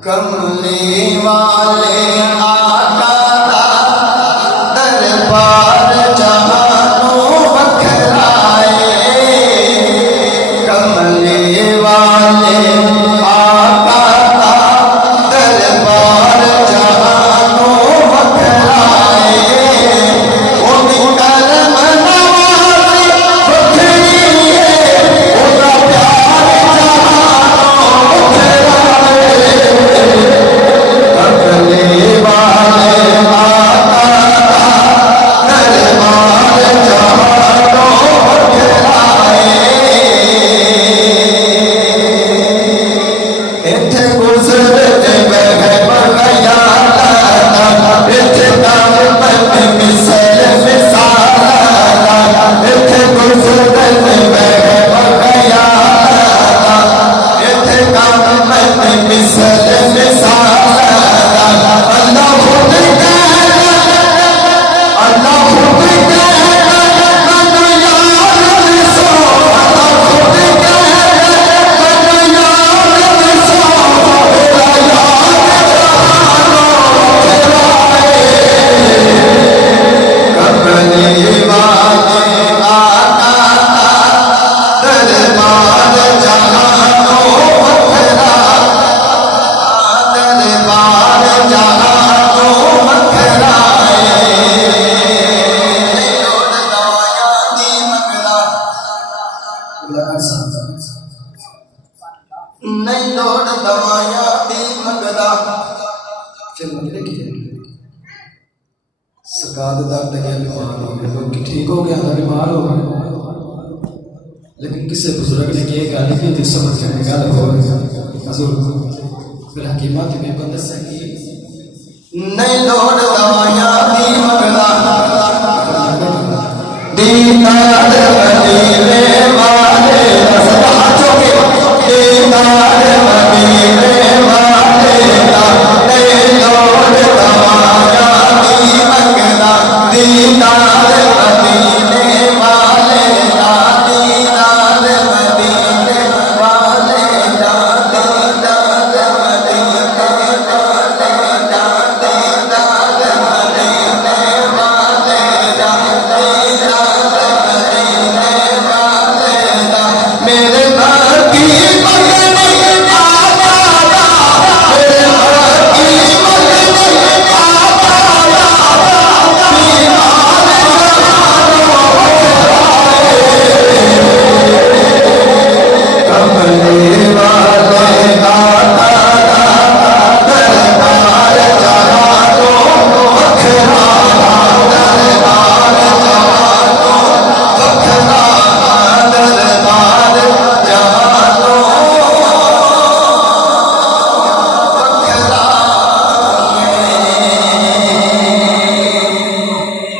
कमली वाले आका दा दरबार जहानों बखराए। कमली वाले आका दा दरबार जहानों बखराए। ओदी करम नवाज़ी बखरी है, ओदा प्यार जहानों बखराए। कमली वाले आका दा दरबार जहानों बखराए। इत्थे गुज़रते बह बख़याला, इत्थे दामन मिसल मिसाला। इत्थे गुज़रते बह बख़याला, इत्थे दामन मिसल मिसाला। अल्लाह खुद कहता, अल्लाह खुद कहता मनु यार मिसो। अल्लाह खुद कहता मनु यार मिसो। मेरा यार जहानों बखराए। कमली वाले आका दा दरबार जहानों बखराए। दरबार जहानों बखराए। नहीं लोड़ दवाया दी मंगदा। चलो सकाद दर्द गया, बीमार हो गया, लोग ठीक हो गया था, बीमार हो गया, लेकिन किसी बुजुर्ग ने ये गल की समझ जाने गल हो हजूर फिर हकीमत में बंद सकी नहीं लोड़ दवाया दी मंगदा। दीदार